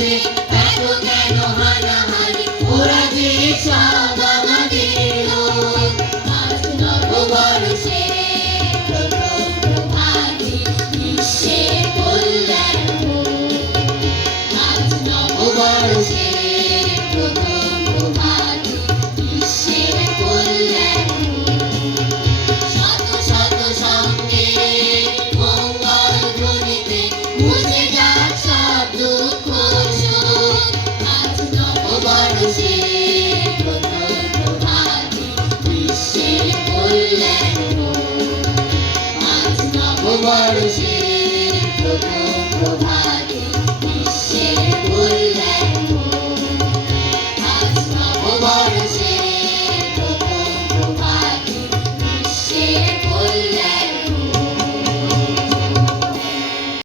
বসে এত কেন হানাহানি ওরা যে সব আমাদের লোক আজ নববর্ষে প্রথম প্রভাতে বিশ্বের কল্যাণ হোক আজ নববর্ষে প্রথম প্রভাতে বিশ্বের কল্যাণ হোক শত শত সঙ্গে মঙ্গল ধ্বনিতে মুছে যাক সব দুঃখ শোক আজ নববর্ষে প্রথম প্রভাতে বিশ্বের কল্যাণ হোক আজ নববর্ষে প্রথম প্রভাতে